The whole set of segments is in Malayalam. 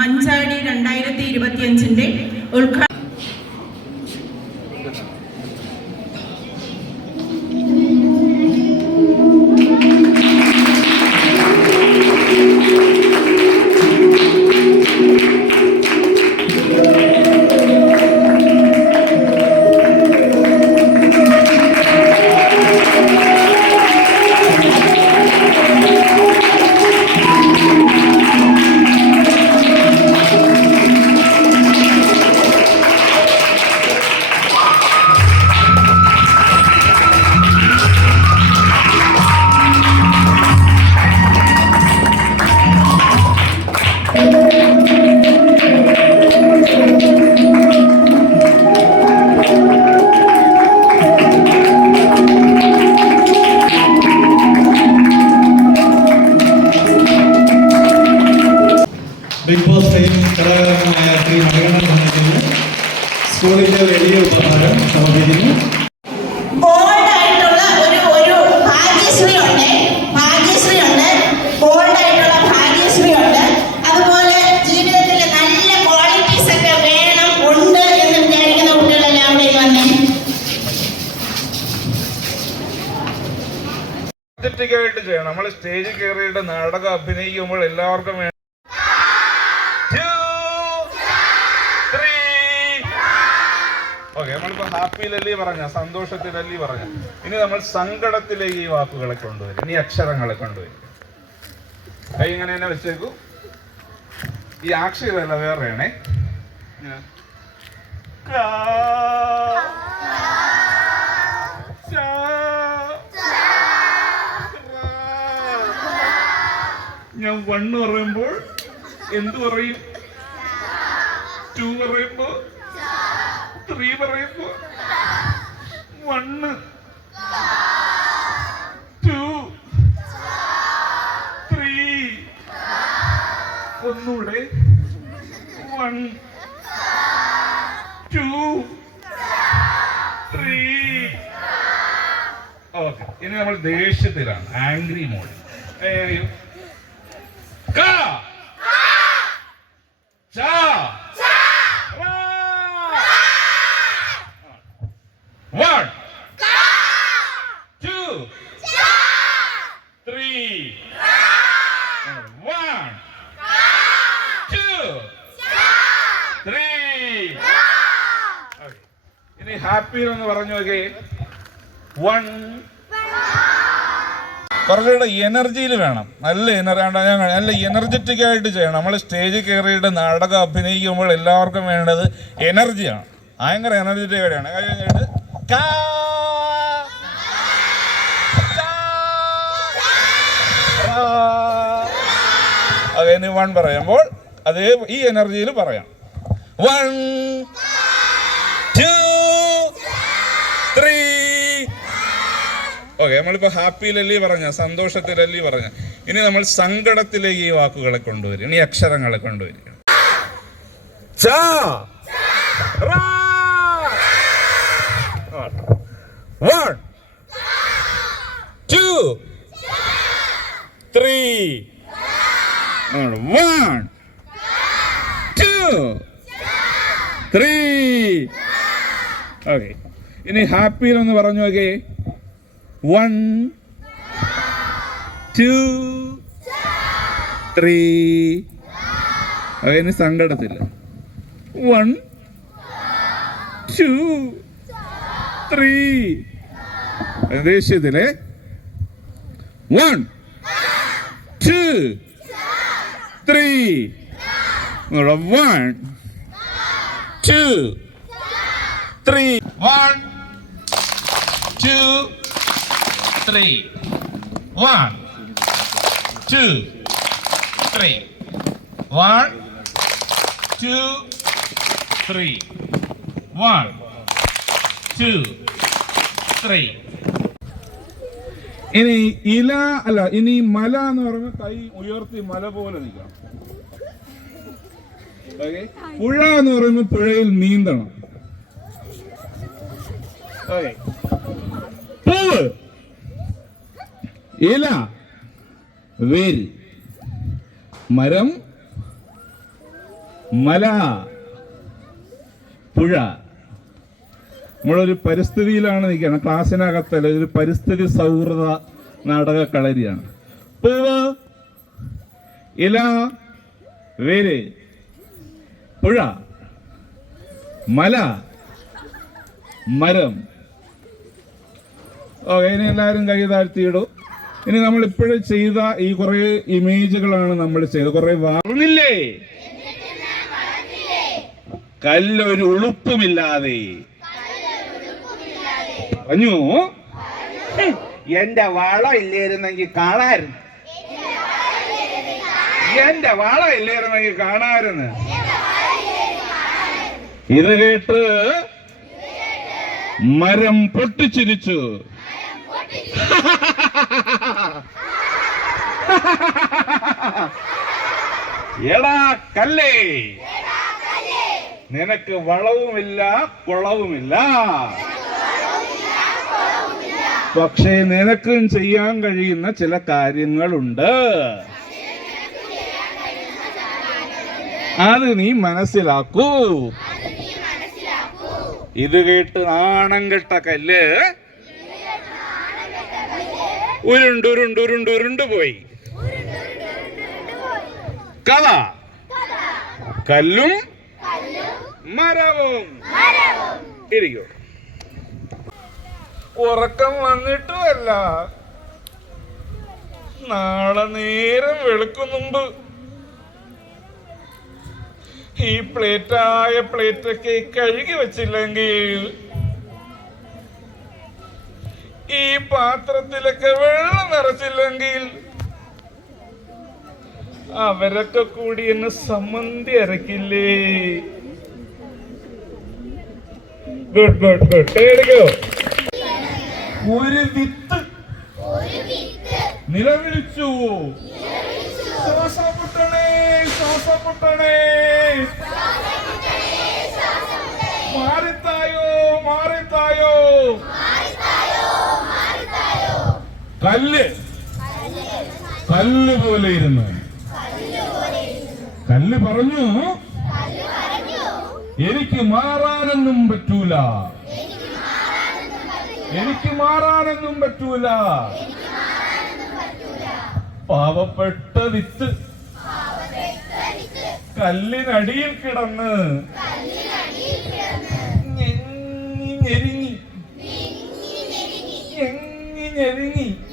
മഞ്ചാടി രണ്ടായിരത്തി ഇരുപത്തിയഞ്ചിന്റെ ഉദ്ഘാടനം സ്റ്റേജിൽ കയറിയിട്ട് നാടകം അഭിനയിക്കുമ്പോൾ എല്ലാവർക്കും വേണം ഓക്കെ നമ്മളിപ്പോ ഹാപ്പിയിലല്ലേ പറഞ്ഞ സന്തോഷത്തിലല്ലേ പറഞ്ഞ. ഇനി നമ്മൾ സങ്കടത്തിലേക്ക് ഈ വാക്കുകളെ കൊണ്ടുവരും. ഇനി അക്ഷരങ്ങളെ കൊണ്ടുവരും. കൈ ഇങ്ങനെ തന്നെ വെച്ചേക്കൂ. ഈ ആക്ഷരല്ല വേറെയാണേ ഇങ്ങനെ. കാ. ചാ. ഞാൻ വൺ പറയുമ്പോൾ എന്ത് പറയും? ടു പറയുമ്പോ? ത്രീ പറയുമ്പോ? വണ്ണ് ടു ത്രീ ഒന്നൂടെ വൺ ടു ത്രീ ഓക്കെ ഇനി നമ്മൾ ദേഷ്യത്തിലാണ്. Angry mode Ka! Cha! Ra! One! Two! Three! One! Two! Three! Okay. എന്ന് പറഞ്ഞു നോക്കേ. വൺ കുറച്ചുകൂടെ എനർജിയിൽ വേണം. നല്ല എനർജി നല്ല എനർജറ്റിക് ആയിട്ട് ചെയ്യണം. നമ്മൾ സ്റ്റേജിൽ കയറിയിട്ട് നാടകം അഭിനയിക്കുമ്പോൾ എല്ലാവർക്കും വേണ്ടത് എനർജിയാണ്. ഭയങ്കര എനർജറ്റിക് ആയിട്ടാണ് അത് കഴിഞ്ഞിട്ട് കാ, വൺ പറയുമ്പോൾ അതേ ഈ എനർജിയിൽ പറയാം. വൺ ടു ത്രീ ഓക്കെ നമ്മളിപ്പോൾ ഹാപ്പിയിലല്ലേ പറഞ്ഞ സന്തോഷത്തിലല്ലേ പറഞ്ഞ. ഇനി നമ്മൾ സങ്കടത്തിലേക്ക് ഈ വാക്കുകളെ കൊണ്ടുവരും ഇനി അക്ഷരങ്ങളെ കൊണ്ടുവരിക. ഇനി ഹാപ്പിയിലൊന്ന് പറഞ്ഞു നോക്കേ വൺ two, three. അതിന് സങ്കടത്തില്ല one two three ദേഷ്യത്തിലെ. One two three one two three one two three. One, two, three. One, two, three. One, two, three. ഇനി ഇല അല്ല ഇനി മല എന്ന് പറഞ്ഞ കൈ ഉയർത്തി മല പോലെ നിൽക്കണം പുഴ എന്ന് പറയുമ്പോൾ പുഴയിൽ നീന്തണം പൂവ് ഇല വേര് മരം. മല. പുഴ. നമ്മളൊരു പരിസ്ഥിതിയിലാണ് നിൽക്കുന്നത് ക്ലാസ്സിനകത്തല്ല ഒരു പരിസ്ഥിതി സൗഹൃദ നാടക കളരിയാണ് പൂവ്. ഇല. വേര് പുഴ. മല. മരം. ഓ ഇനി എല്ലാവരും കൈ താഴ്ത്തിയിടൂ. ഇനി നമ്മൾ ഇപ്പോഴും ചെയ്ത ഈ കുറെ ഇമേജുകളാണ് നമ്മൾ ചെയ്ത കുറെ വളർന്നില്ലേ കല്ലൊരു ഉളുപ്പുമില്ലാതെ. പറഞ്ഞു? "ഹും, എന്റെ വളം ഇല്ലായിരുന്നെങ്കിൽ കാണായിരുന്നു എന്റെ വളം ഇല്ലായിരുന്നെങ്കിൽ കാണായിരുന്നു ഇത് കേട്ട് മരം പൊട്ടിച്ചിരിച്ചു. എടാ കല്ലേ. നിനക്ക് വളവുമില്ല കുളവുമില്ല. പക്ഷേ നിനക്കും ചെയ്യാൻ കഴിയുന്ന ചില കാര്യങ്ങളുണ്ട്. അത് നീ മനസ്സിലാക്കൂ. ഇത് കേട്ട് നാണം കെട്ട കല്ല്. ഉരുണ്ട് ഉരുണ്ട് ഉരുണ്ട് ഉരുണ്ട് പോയി. കഥ. കല്ലും മരവും. ഇരിക്കൂ. ഉറക്കം വന്നിട്ടുമല്ല നാളെ നേരം വെളുക്കുന്നുണ്ട് ഈ പ്ലേറ്റായ പ്ലേറ്റൊക്കെ കഴുകി വച്ചില്ലെങ്കിൽ ഈ പാത്രത്തിലൊക്കെ വെള്ളം നിറച്ചില്ലെങ്കിൽ അവരൊക്കെ കൂടി എന്നെ സമ്മന്തി അരക്കില്ലേ ഗുഡ് ഗുഡ് ഗുഡ് ഒരു വിത്ത് നിലവിളിച്ചു. ശ്വാസമുട്ടണേ ശ്വാസമുട്ടണേ. ശ്വാസം മുട്ടണേ മാറിത്തായോ മാറിത്തായോ. കല്ല്. കല്ല് പോലെ ഇരുന്ന്. കല്ല് പറഞ്ഞു. എനിക്ക് മാറാനൊന്നും പറ്റൂല. എനിക്ക് മാറാനൊന്നും പറ്റൂല. പാവപ്പെട്ട വിത്ത്. കല്ലിനടിയിൽ കിടന്ന്. ഞെരിഞ്ഞി ഞെരുങ്ങി.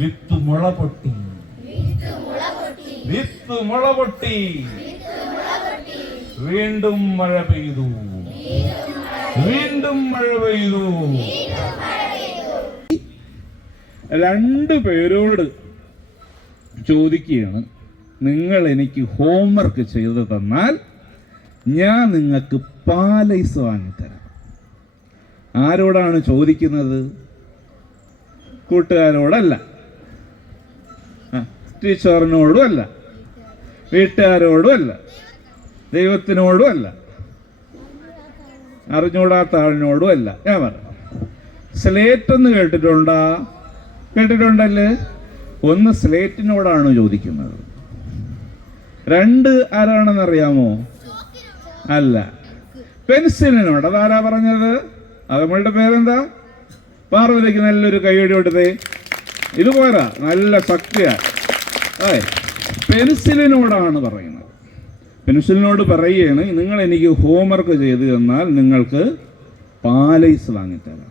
വിത്ത് മുള പൊട്ടി. വിത്ത് മുള പൊട്ടി. വീണ്ടും മഴ പെയ്തു. വീണ്ടും മഴ പെയ്തു. രണ്ടു പേരോട് ചോദിക്കുകയാണ് നിങ്ങൾ എനിക്ക് ഹോംവർക്ക് ചെയ്തു തന്നാൽ ഞാൻ നിങ്ങൾക്ക് പാലൈസ് വാങ്ങിത്തരാം. ആരോടാണ് ചോദിക്കുന്നത്? കൂട്ടുകാരോടല്ല. ടീച്ചറിനോടും അല്ല. വീട്ടുകാരോടും അല്ല. ദൈവത്തിനോടും അല്ല. അറിഞ്ഞൂടാത്ത ആളിനോടും അല്ല. ഞാൻ പറഞ്ഞു. സ്ലേറ്റ് ഒന്ന് കേട്ടിട്ടുണ്ടാ? കേട്ടിട്ടുണ്ടല്ലേ? ഒന്ന് സ്ലേറ്റിനോടാണ് ചോദിക്കുന്നത്. രണ്ട് ആരാണെന്ന് അറിയാമോ? അല്ല. പെൻസിലിനോട്. അതാരാ പറഞ്ഞത്? അത് നമ്മളുടെ പേരെന്താ? പാർവതിക്ക് നല്ലൊരു കൈയടി കൊടുത്തേ ഇത് പോരാ നല്ല ശക്തിയാ. അതെ പെൻസിലിനോടാണ് പറയുന്നത്. പെൻസിലിനോട് പറയുകയാണ് നിങ്ങൾ എനിക്ക് ഹോംവർക്ക് ചെയ്തു തന്നാൽ നിങ്ങൾക്ക് പാലൈസ് വാങ്ങിത്തരാം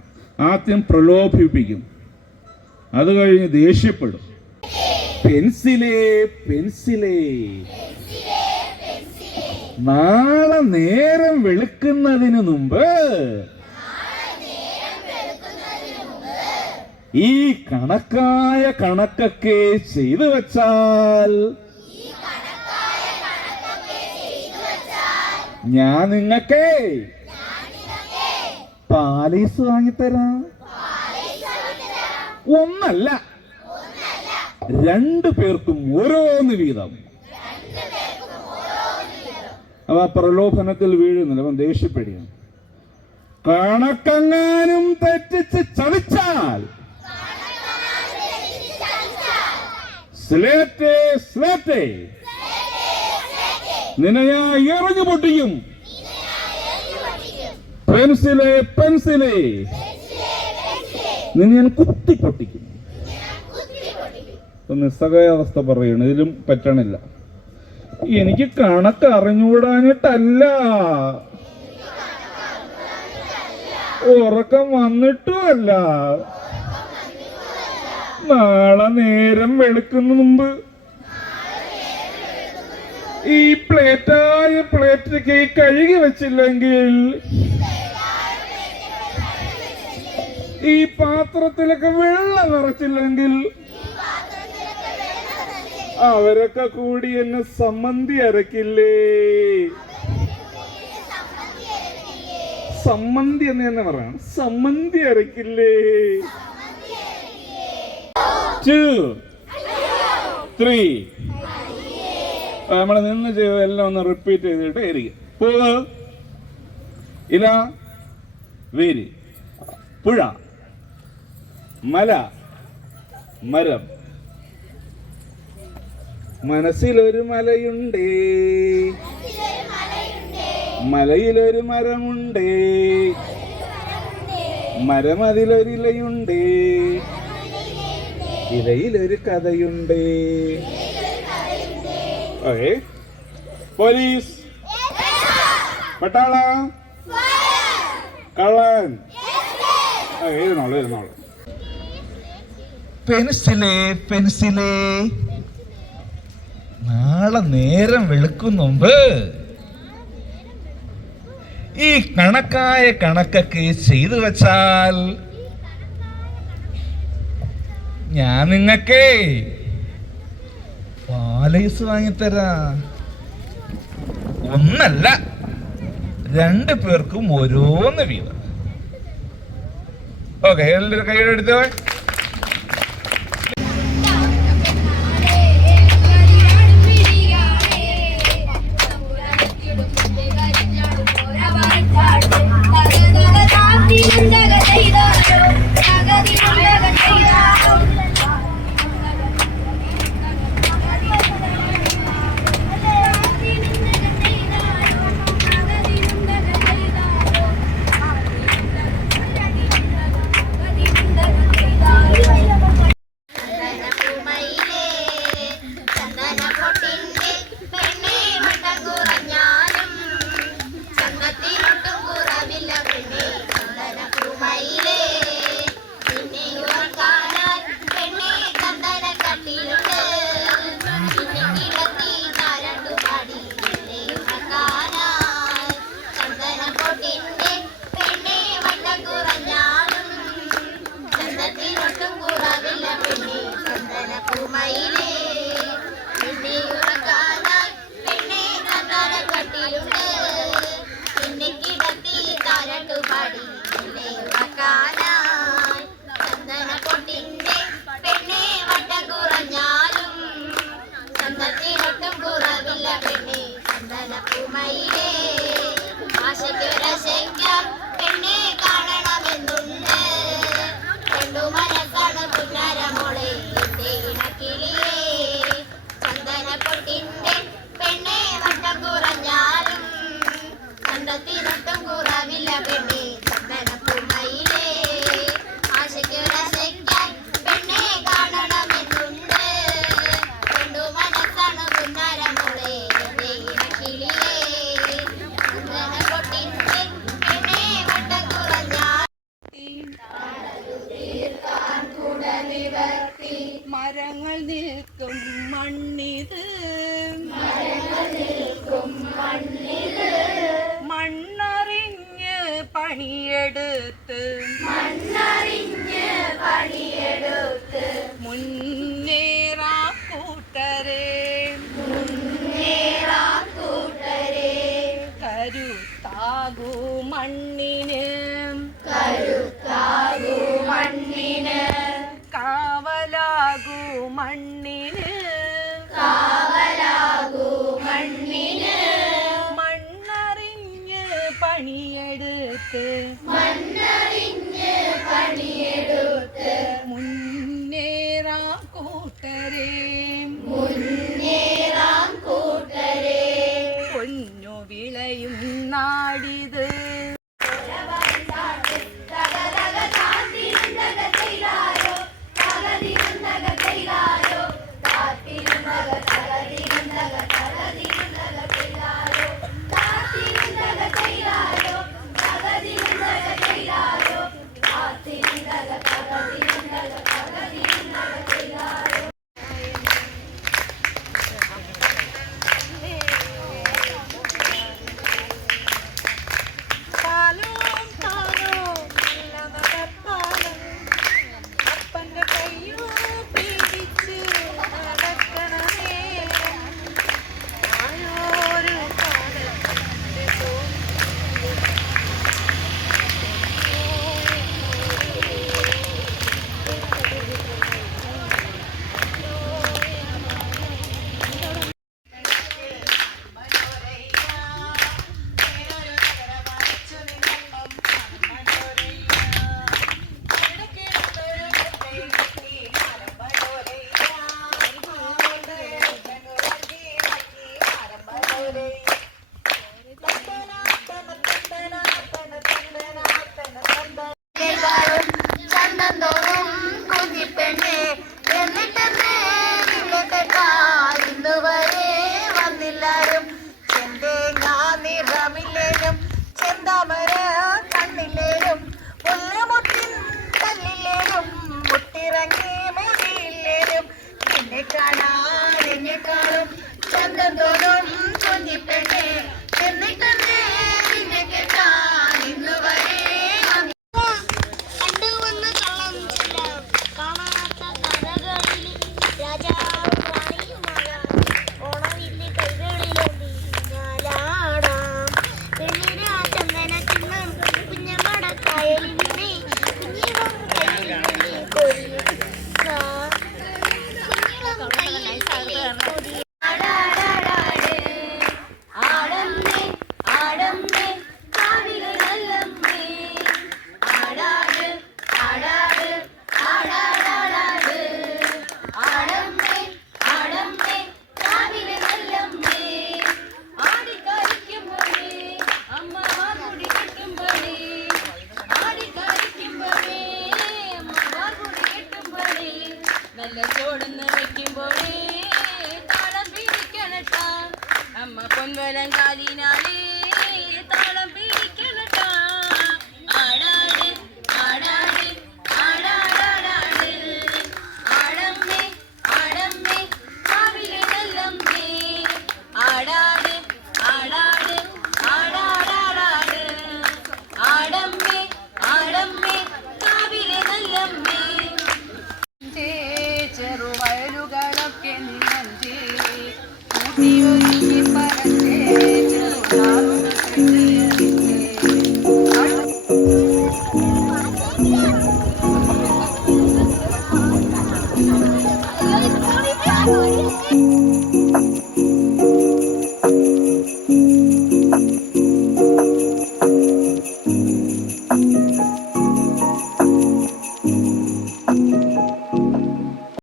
ആദ്യം പ്രലോഭിപ്പിക്കും. അത് കഴിഞ്ഞ് ദേഷ്യപ്പെടും. പെൻസിലേ പെൻസിലേ. നാളെ നേരം വെളുക്കുന്നതിന് മുമ്പ് ഈ കണക്കായ കണക്കൊക്കെ ചെയ്തു വെച്ചാൽ ഞാൻ നിങ്ങൾക്ക് പാലീസ് വാങ്ങിത്തരാം. ഒന്നല്ല. രണ്ടു പേർക്കും ഓരോന്ന് വീതം. അവ പ്രലോഭനത്തിൽ വീഴുന്നില്ല അവൻ ദേഷ്യപ്പെടുകയാണ്. കണക്കെങ്ങാനും തെറ്റിച്ച് ചതിച്ചാൽ സ്ലേറ്റേ സ്ലേറ്റേ. നിനയാ എറിഞ്ഞു പൊട്ടിക്കും പെൻസിലെ പെൻസിലെ. നിന്നെ കുത്തി പൊട്ടിക്കും. നിസ്സഹായാവസ്ഥ പറയണ ഇതിലും പറ്റണില്ല. എനിക്ക് കണക്ക് അറിഞ്ഞുകൂടാനിട്ടല്ല ഉറക്കം വന്നിട്ടുമല്ല. നാളെ നേരം വെളുക്കുന്ന മുമ്പ് ഈ പ്ലേറ്റായ പ്ലേറ്റ് കേക്ക് കഴുകി വെച്ചില്ലെങ്കിൽ ഈ പാത്രത്തിലൊക്കെ വെള്ളം നിറച്ചില്ലെങ്കിൽ അവരൊക്കെ കൂടി എന്നെ സമ്മന്തി അരക്കില്ലേ സമ്മന്തി എന്ന് തന്നെ പറയണം. സമ്മന്തി അരക്കില്ലേ ടു ത്രീ നമ്മൾ നിന്ന് ചെയ്ത് എല്ലാം ഒന്ന് റിപ്പീറ്റ് ചെയ്തിട്ട് ഇരിക്കും. പൂവ് ഇല. വേരി. പുഴ. മല. മരം. മനസ്സിലൊരു മലയുണ്ടേ. മലയിലൊരു മരമുണ്ടേ. മരമതിലൊരിലയുണ്ടേ. ഇലയിലൊരു കഥയുണ്ട്. ഓക്കെ. പോലീസ്. പട്ടാള. കള്ളൻ. ആ, എഴുന്നോളൂ എഴുന്നോളൂ പെൻസിലേ പെൻസിലേ. നാളെ നേരം വെളുക്കും മുമ്പ്. ഈ കണക്കായ കണക്കൊക്കെ ചെയ്തു വെച്ചാൽ ഞാൻ നിങ്ങക്കേ പാലൈസ് വാങ്ങിത്തരാ. ഒന്നല്ല രണ്ടു പേർക്കും ഓരോന്ന് വീതം. ഓക്കെ എല്ലാവരും കൈയുടെ എടുത്തോ?